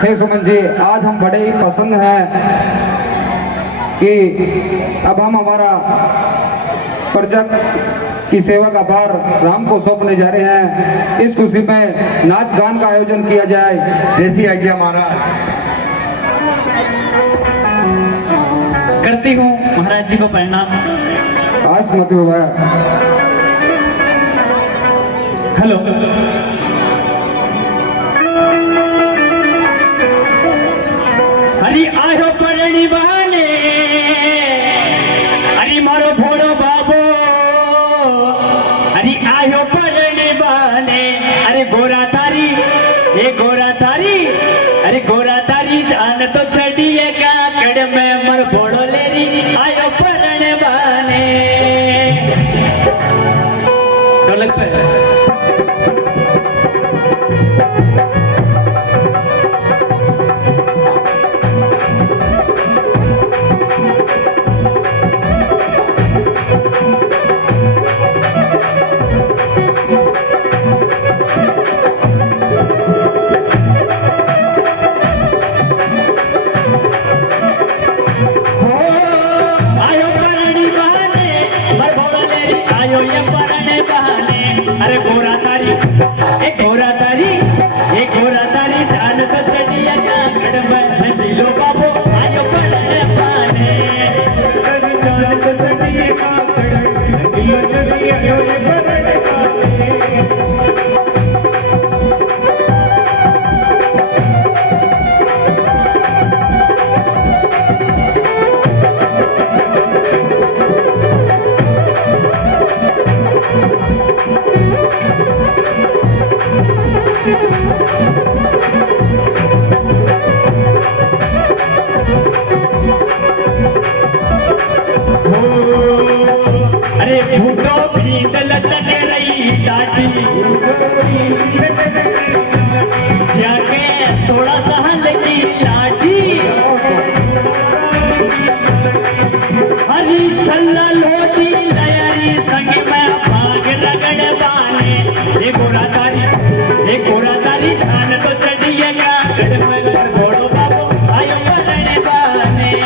हे सुमन जी, आज हम बड़े ही प्रसन्न हैं कि अब हम हमारा प्रोजेक्ट की सेवा का भार राम को सौंपने जा रहे हैं। इस खुशी में नाच गान का आयोजन किया जाए। जैसी आज्ञा महाराज। करती हूँ महाराज जी को प्रणाम। आज मत होगा। हेलो, हरी आयो परणी बहाने, हरी मारो भोड़ो बाबो, हरी आयो परणी बहाने, अरे गोरा तारी, ये गोरा तारी, अरे गोरा तारी जान तो चढ़िए का कड़ में मर भोड़ो लेरी आयो परणी बहाने। ढोलक पे अरे गोरा तारी, एक गोरा तारी, एक गोरा तारी जान तो चढ़िया का कड़ में दिलो बाबू आयो पड़ने पाने, जान तो चढ़िया का कड़ में दिलो चढ़िया आयो पड़ने पाने। अरे भूखो भी लटक रही दादी, जाके 16 साल की लाठी, हरी सल्ला लोटी लयरी संग में भाग रगड़ बाने। ये गोरा तारी, ये गोरा तारी धान तो चढ़िएगा कड़ में कर घोड़ो बाबू आयो पड़ने बाने।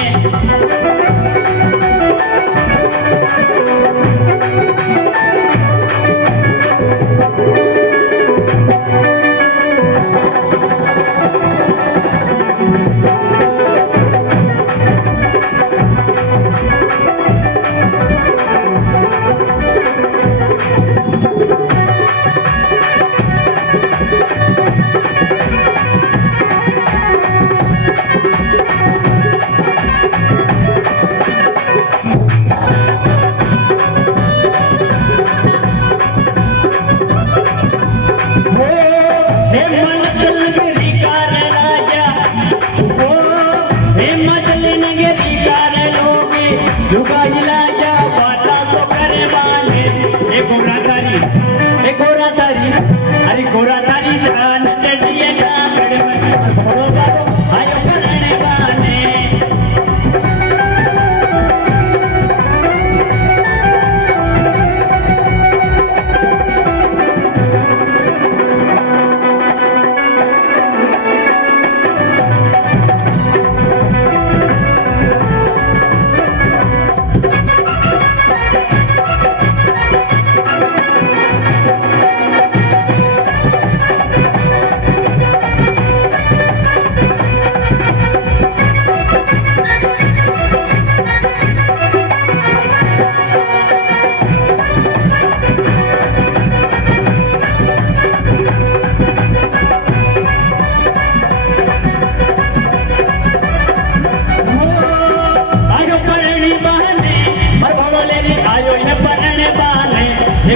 अरे गोरा तारी जान चढ़िए का कड़ में भोड़ो बाबू आयो पड़ने बाने।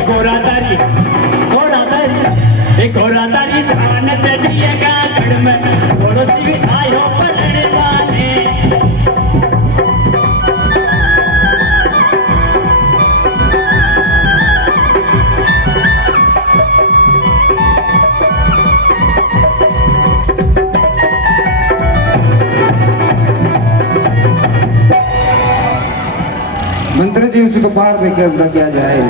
गोरा तारी, गोरा तारी, गोरा तारी धान चढ़िएगा कड़ में घोड़ो सी आयो पड़ने बाने। मंत्री जी उसको बाहर देकर किया जाए।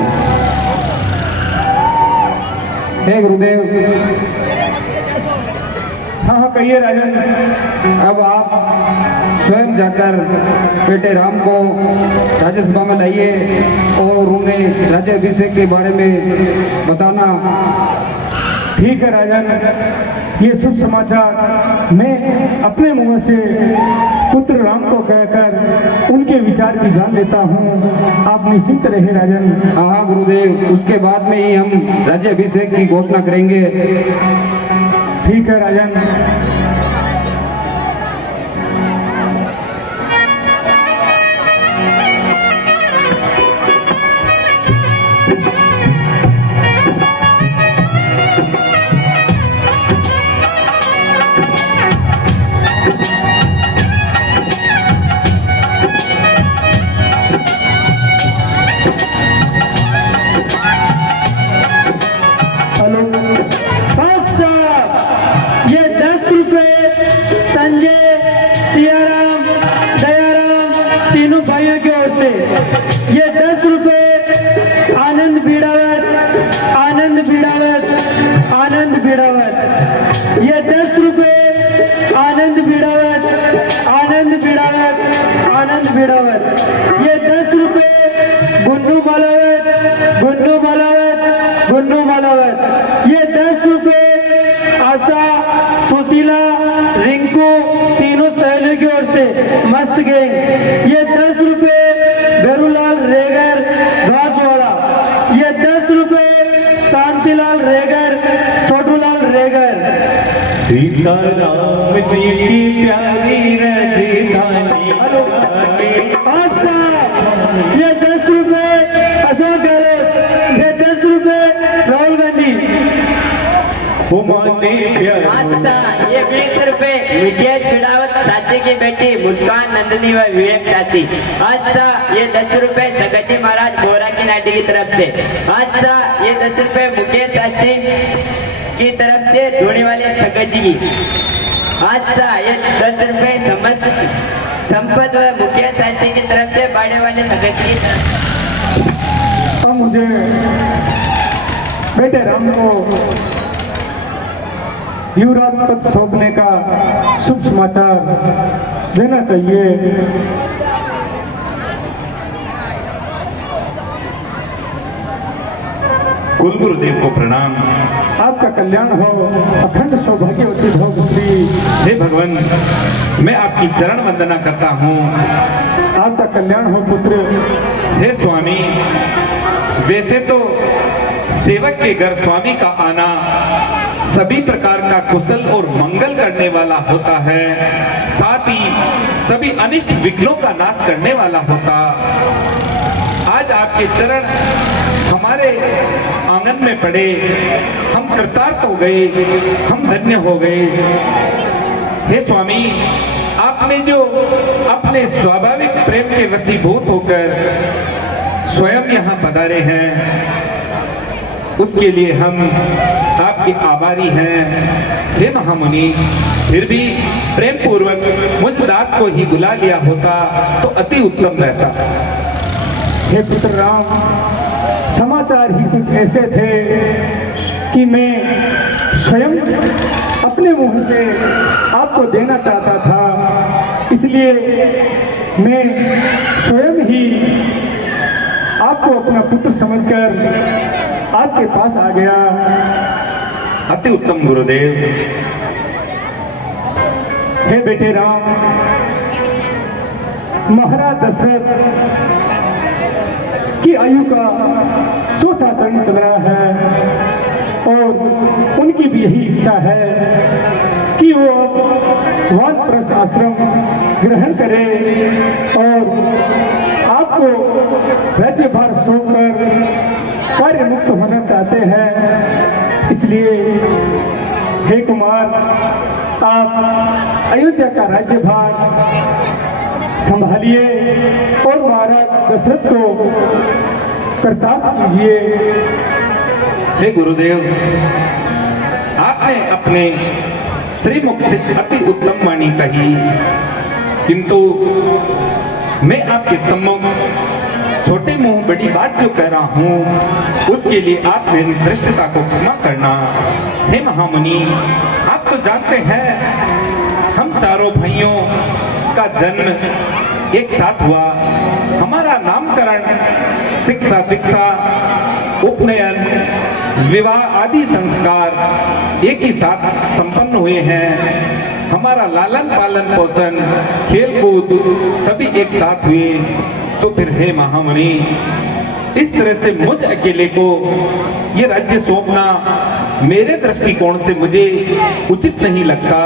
हे गुरुदेव। हाँ हाँ। कहिए राजन। अब आप स्वयं जाकर बेटे राम को राज्यसभा में लाइए और उन्हें राज्याभिषेक के बारे में बताना। ठीक है राजन, ये शुभ समाचार मैं अपने मुंह से पुत्र राम को कहकर उनके विचार भी जान लेता हूँ। आप निश्चिंत रहे राजन। हाँ गुरुदेव, उसके बाद में ही हम राज्याभिषेक की घोषणा करेंगे। ठीक है राजन। ये 10 रुपए संजय, सियाराम, दयाराम तीनों भाइयों की ओर से। ये 10 रुपए आनंद बिड़ावत, आनंद बिड़ावत, आनंद बिड़ावत। ये 10 रुपए आनंद बिड़ावत, आनंद बिड़ावत, आनंद बिड़ावत। ये 10 रुपए गुन्नू मालावत, गुन्नू मालावत, गुन्नू मालावत। ये 10 रुपए आशा, सुशीला, रिंकू तीनों सहेलियों की ओर से मस्त गैंग। ये 10 रुपए बेरूलाल रेगर घासवाड़ा। ये 10 रुपए शांतिलाल रेगर, छोटूलाल रेगर। सीताराम जी की प्यारी राजधानी। आशा, ये 10 रुपए अशोक गहलोत। ये 10 रुपए राहुल गांधी। हुमाने प्यार। अच्छा, ये 20 रुपए मुकेश बिड़ावत चाची की बेटी मुस्कान नंदनी व विवेक चाची। अच्छा, ये 10 रुपए सगत जी महाराज बोरा की नाटी की तरफ से। अच्छा, ये 10 रुपए मुकेश चाची की तरफ से धोनी वाले सगत जी की। अच्छा, ये 10 रुपए समस्त संपत व मुकेश चाची की तरफ से बाड़े वाले सगत जी की तरफ। अब मुझे बेटे राम को युवराज पद सौंपने का शुभ समाचार देना चाहिए। कुल गुरुदेव को प्रणाम। आपका कल्याण हो, अखंड सौभाग्यवती भव पुत्री। हे भगवान, मैं आपकी चरण वंदना करता हूँ। आपका कल्याण हो पुत्र। हे स्वामी, वैसे तो सेवक के घर स्वामी का आना सभी प्रकार का कुशल और मंगल करने वाला होता है, साथ ही सभी अनिष्ट विघ्नों का नाश करने वाला होता। आज आपके चरण हमारे आंगन में पड़े, हम कृतार्थ हो गए, हम धन्य हो गए। हे स्वामी, आपने जो अपने स्वाभाविक प्रेम के वशीभूत होकर स्वयं यहाँ पधारे हैं, उसके लिए हम आपके आभारी हैं। हे महामुनि, फिर भी प्रेम पूर्वक मुझ दास को ही बुला लिया होता तो अति उत्तम रहता। हे पुत्र राम, समाचार ही कुछ ऐसे थे कि मैं स्वयं अपने मुंह से आपको देना चाहता था, इसलिए मैं स्वयं ही आपको अपना पुत्र समझकर आपके पास आ गया। अति उत्तम गुरुदेव। हे बेटे राम, महाराज दशरथ की आयु का चौथा चरण चल रहा है और उनकी भी यही इच्छा है कि वो वानप्रस्थ आश्रम ग्रहण करे और आपको राज्यभार सौंपकर कार्य मुक्त होना चाहते हैं। इसलिए हे कुमार, आप अयोध्या का राज्यभार संभालिए और महाराज दशरथ को कर्तव्य कीजिए। हे गुरुदेव, आपने अपने श्रीमुख से अति उत्तम वाणी कही, किंतु मैं आपके सम्मुख छोटे मुंह बड़ी बात जो कह रहा हूँ उसके लिए आप मेरी दृष्टता को क्षमा करना। हे महामुनि, आप तो जानते हैं हम चारों भाइयों का जन्म एक साथ हुआ। हमारा नामकरण, शिक्षा दीक्षा, उपनयन, विवाह आदि संस्कार एक ही साथ संपन्न हुए हैं। हमारा लालन पालन पोषण, खेल कूद सभी एक साथ हुए। तो फिर हे महामुनि, इस तरह से मुझ अकेले को ये राज्य सौंपना मेरे दृष्टिकोण से मुझे उचित नहीं लगता।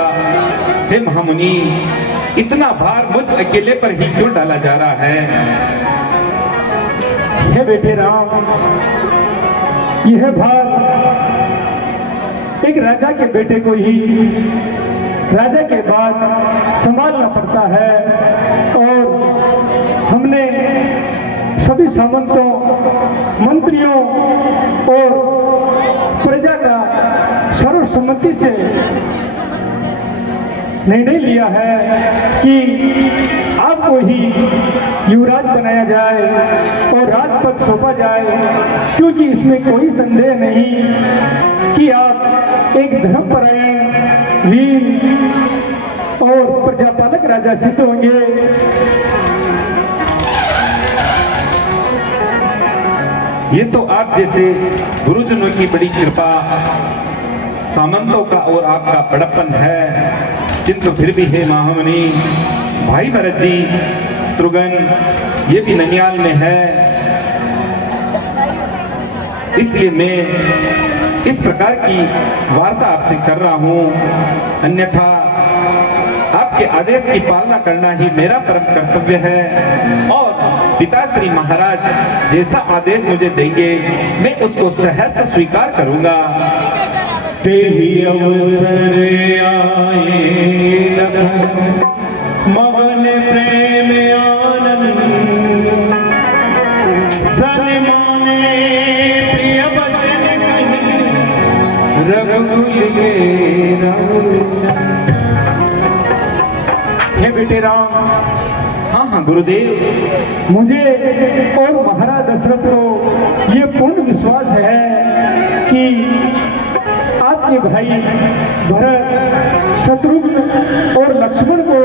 हे महामुनि, इतना भार मुझ अकेले पर ही क्यों डाला जा रहा है? हे बेटे राम, यह भार एक राजा के बेटे को ही राजा के बाद संभालना पड़ता है। और हमने सभी सामंतों, मंत्रियों और प्रजा का सर्वसम्मति से निर्णय लिया है कि आपको ही युवराज बनाया जाए और राजपद सौंपा जाए, क्योंकि इसमें कोई संदेह नहीं कि आप एक धर्मपरायण, वीर और प्रजापालक राजा सिद्ध होंगे। ये तो आप जैसे गुरुजनों की बड़ी कृपा, सामंतों का और आपका बड़प्पन है। किंतु फिर भी हे महामुनि, भाई भरत जी, शत्रुघ्न ये भी ननियाल में है, इसलिए मैं इस प्रकार की वार्ता आपसे कर रहा हूं। अन्यथा आपके आदेश की पालना करना ही मेरा परम कर्तव्य है और पिताश्री महाराज जैसा आदेश मुझे देंगे मैं उसको सहर्ष स्वीकार करूंगा। तेहि अवसर आए मगन प्रेम आनंद, सन्माने प्रिय बचन रघुकुल के हे बेटे राम, हाँ हाँ गुरुदेव, मुझे और महाराज दशरथ को ये पूर्ण विश्वास है कि आपके भाई भरत, शत्रुघ्न और लक्ष्मण को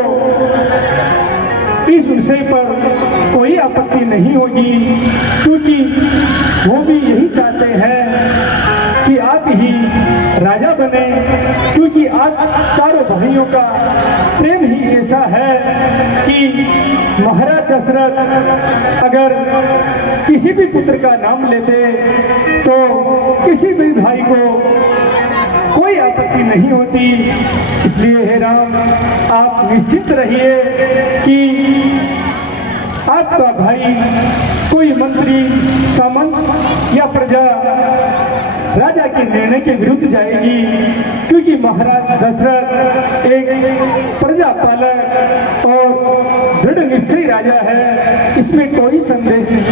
इस विषय पर कोई आपत्ति नहीं होगी, क्योंकि वो भी यही चाहते हैं कि आप ही राजा बने, क्योंकि आप चारों भाइयों का प्रेम ही ऐसा है कि महाराज दशरथ अगर किसी भी पुत्र का नाम लेते तो किसी भी भाई को कोई आपत्ति नहीं होती। इसलिए हे राम, आप निश्चिंत रहिए कि आपका भाई कोई मंत्री, सामंत या प्रजा राजा के निर्णय के विरुद्ध जाएगी, क्योंकि महाराज दशरथ एक प्रजा पालक और दृढ़ निश्चयी राजा है, इसमें कोई संदेह नहीं।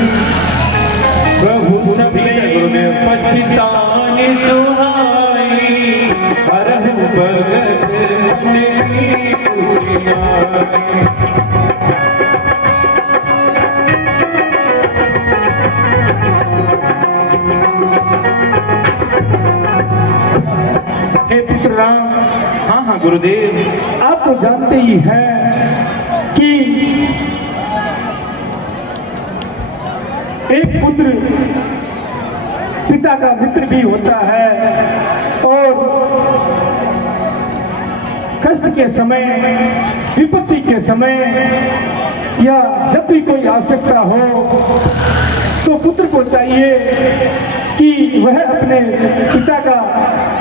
प्रभु गुरुदेव पछताने सुहाई, हरहु भगत ने हे पुत्र राम, हाँ हाँ गुरुदेव, आप तो जानते ही हैं कि एक पुत्र पिता का मित्र भी होता है और कष्ट के समय, विपत्ति के समय या जब भी कोई आवश्यकता हो तो पुत्र को चाहिए कि वह अपने पिता का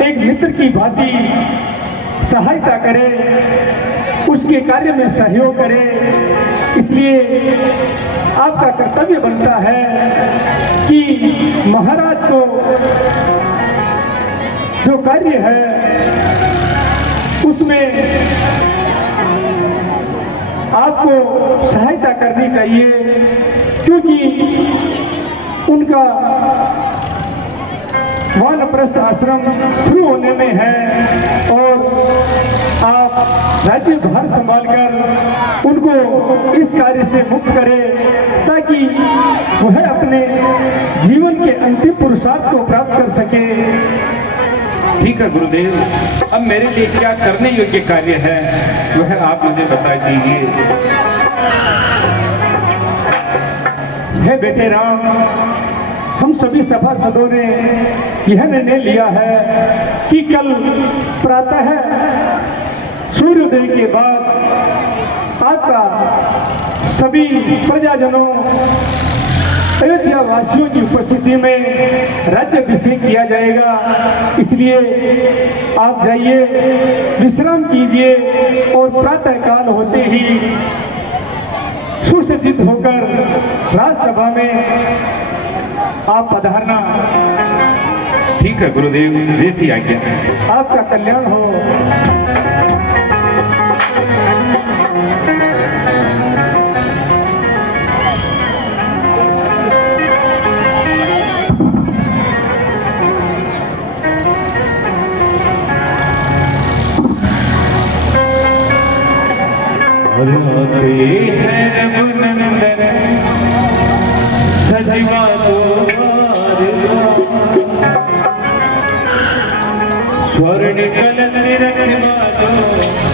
एक मित्र की भांति सहायता करे, उसके कार्य में सहयोग करे। इसलिए आपका कर्तव्य बनता है कि महाराज को जो कार्य है उसमें आपको सहायता करनी चाहिए, क्योंकि उनका वानप्रस्थ आश्रम शुरू होने में है और आप राज्यभार संभालकर उनको इस कार्य से मुक्त करे, ताकि वह अपने जीवन के अंतिम पुरुषार्थ को प्राप्त कर सके। ठीक है गुरुदेव, अब मेरे लिए क्या करने योग्य कार्य है वह आप मुझे बता दीजिए। हे बेटे राम, हम सभी सभासदों ने यह निर्णय लिया है कि कल प्रातः सूर्योदय के बाद आपका सभी प्रजाजनों अयोध्या वासियों की उपस्थिति में राज्याभिषेक किया जाएगा। इसलिए आप जाइए, विश्राम कीजिए और प्रातः काल होते ही सुसज्जित होकर राजसभा में आप पधारना। ठीक है गुरुदेव, जैसी आज्ञा। आपका कल्याण हो। सजीवा स्वर्ण कलश रखवा दो,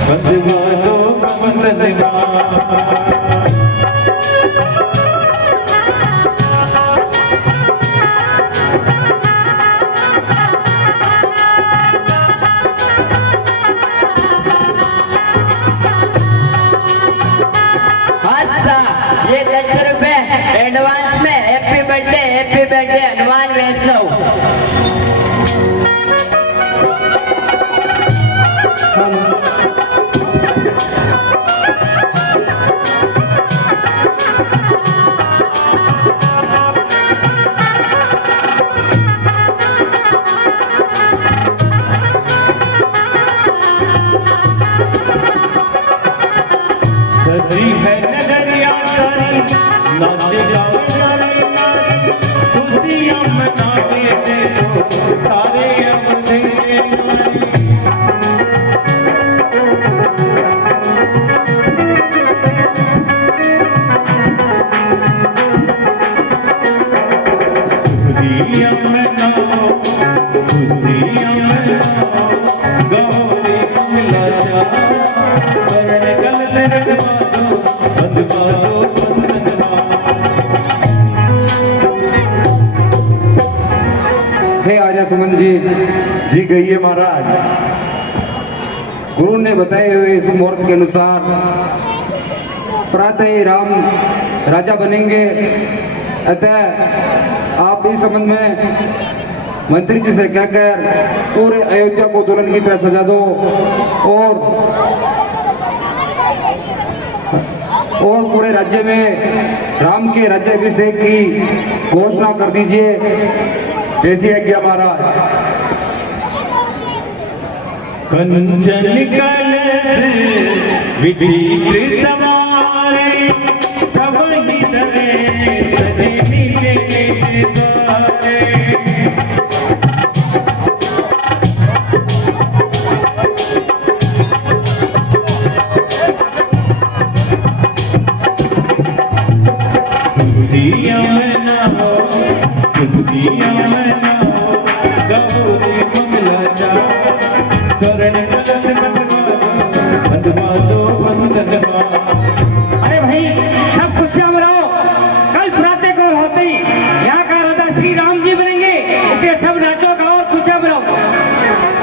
बंधवा दो बंधवा। ये 10 रुपए एडवांस में हैप्पी बर्थडे हनुमान वैष्णव। सजी है नगरिया सारी, नाचे गावे सारे नारी, खुशियां मनावे दे दो सारे अपने नारी। खुशियां मनाओ, खुशियां मनाओ, गौरी मिला जा, स्वर्ण कलश रखवा दो, बंधवा दो बंधवा। हे आर्य सुमन जी कहिए महाराज। गुरु ने बताए हुए इस मुहूर्त के अनुसार प्रातः ही राम राजा बनेंगे, अतः आप इस संबंध में मंत्री जी से कहकर पूरे अयोध्या को दुल्हन की तरह सजा दो और पूरे राज्य में राम के राज्याभिषेक की घोषणा कर दीजिए। जैसी आज्ञा महाराज। कंचन कलश विचित्र समारे, सब ही धरे सजे नीले द्वारे। खुशियां मनाओ, खुशियां मनाओ, गौरी मंगला जा, स्वर्ण कलश बंधवा दो बंधवा। अरे भाई, सब खुशियां मनाओ। कल प्रातः को होते ही यहाँ का राजा श्री राम जी बनेंगे, इसे सब नाचो गाओ और खुशियां मनाओ।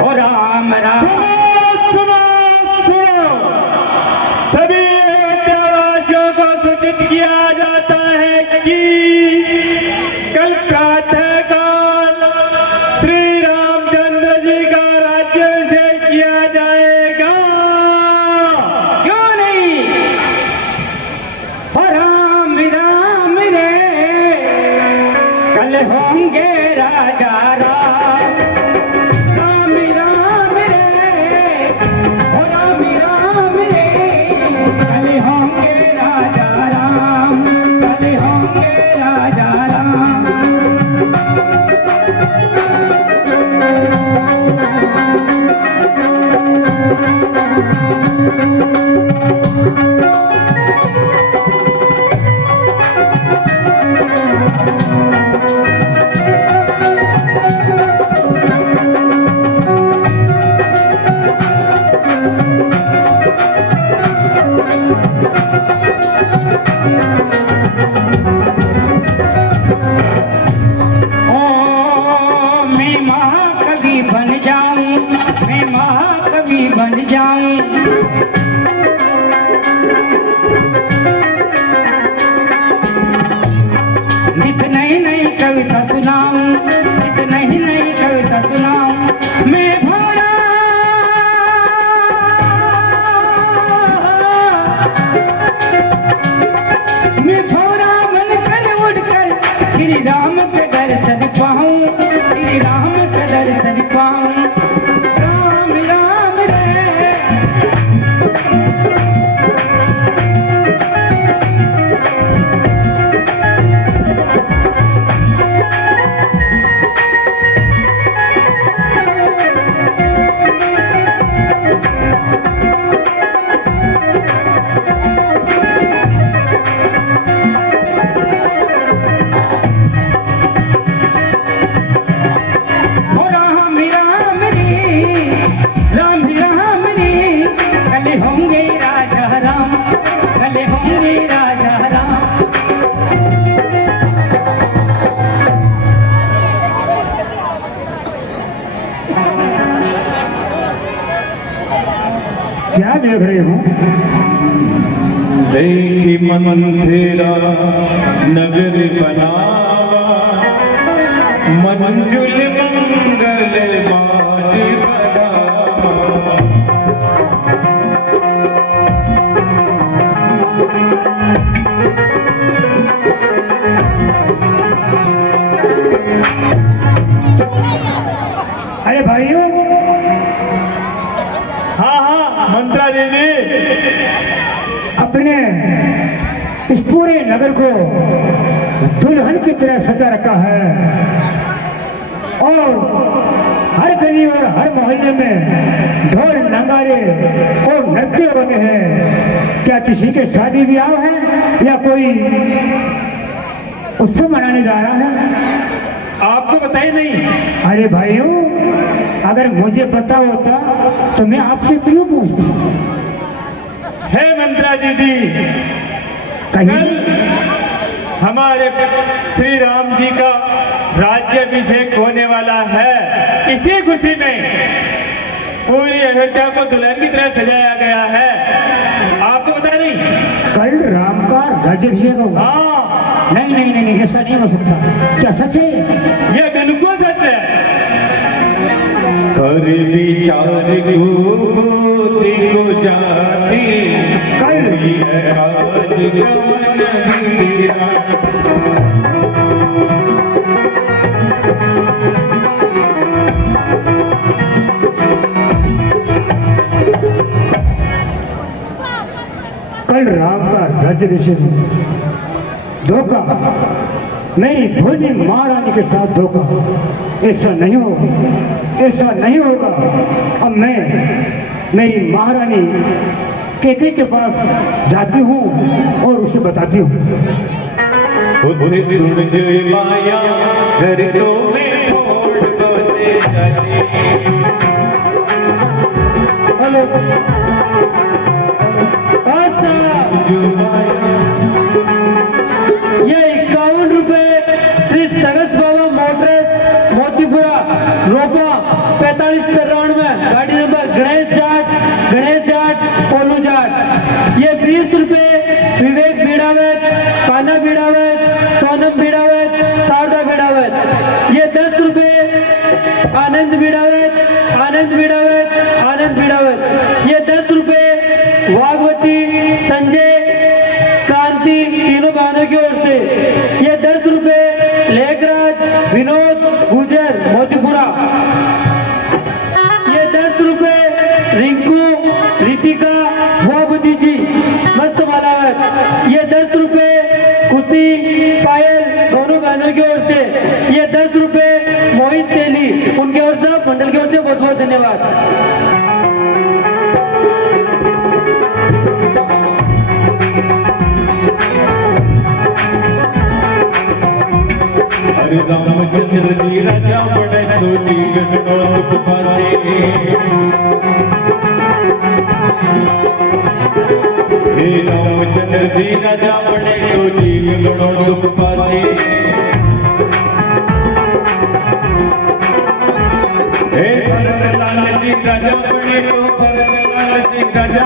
और राम राम सुनो सुनो, सभी अयोध्यावासियों को सूचित किया जाता है कि कल प्रातः काल श्री रामचंद्र जी का राज्याभिषेक किया जाएगा। क्यों नहीं? और राम राम रे, कल होंगे राजा राम। राम राम रे, और राम राम रे, कल होंगे राजा राम, कल होंगे राजा राम। ओ मैं महाकवि बन जाऊं, मैं महाकवि बन जाऊं। नित नई नई कविता सुनाऊं, नित नई नई कविता सुनाऊं। मैं भोला मैं भोला बनकर उड़कर श्री राम के दर्शन पाऊं, श्री राम के दर्शन पाऊं। राम राम रे हो राम राम रे, राम राम रे। कल होंगे राजा राम, कल होंगे राजा राम। क्या देख रहे हो? देखी मंदिरा नगर बनावा, मंजुल मंगल बाज बजावा। अरे भाइयों, हाँ हाँ मंत्रा दीदी, अपने इस पूरे नगर को दुल्हन की तरह सजा रखा है और हर गली और हर मोहल्ले में ढोल नगाड़े और नृत्य हो रहे हैं। क्या किसी के शादी ब्याह है या कोई उत्सव मनाने जा रहा है? आपको पता ही नहीं? अरे भाइयों, अगर मुझे पता होता तो मैं आपसे क्यों पूछता? है मंत्रा दीदी, कहीं कल हमारे श्री राम जी का राज्याभिषेक होने वाला है। इसी खुशी में पूरी अयोध्या को दुल्हन की तरह सजाया गया है। आपको पता नहीं? कल राम का राज्याभिषेक होगा? हाँ, नहीं नहीं नहीं नहीं, ऐसा नहीं हो सकता। क्या सच है? ये बिल्कुल सच है। कर विचार गोदी को जाती, कल आज जवन वीरा। कल राम का राज्याभिषेक धोखा, मेरी भोली महारानी के साथ धोखा। ऐसा नहीं होगा, ऐसा नहीं होगा। अब मैं मेरी महारानी केके के पास जाती हूँ और उसे बताती हूँ। उधर सूरज माया घर तो में फोड़ बसे जाती। हेलो, अच्छा, ये 51 रुपए श्री सरस बाबा मोटर्स मोतीपुरा रोपा 4593, गाड़ी नंबर गणेश जाट पोलू जाट। ये 20 रुपए विवेक बीड़ावत, काना बीड़ावत, सोनम बीड़ावत, शारदा बीड़ावत। ये 10 रुपए आनंद बीड़ावत, आनंद बीड़ावत। ये 10 रुपए वागवती, संजय, क्रांति, तीनों बहनों की ओर से। ये 10 रुपए लेखराज, विनोद, गुजर, मोतीपुरा। ये 10 रुपए रिंकू, रितिका, वाबुदी जी, मस्त मलावत। ये 10 रुपए खुशी, पायल, दोनों बहनों की ओर से। ये 10 रुपए मोहित तेली, उनके ओर से, मंडल की ओर से बहुत बहुत धन्यवाद। हरे रामचंद्र जी राजा बड़े तो जी गणों पासे। हे रामचंद्र जी राजा बने तो जीव गणों दुख पासे हे भरत लाल जी राजा बने तो भरत लाल जी राजा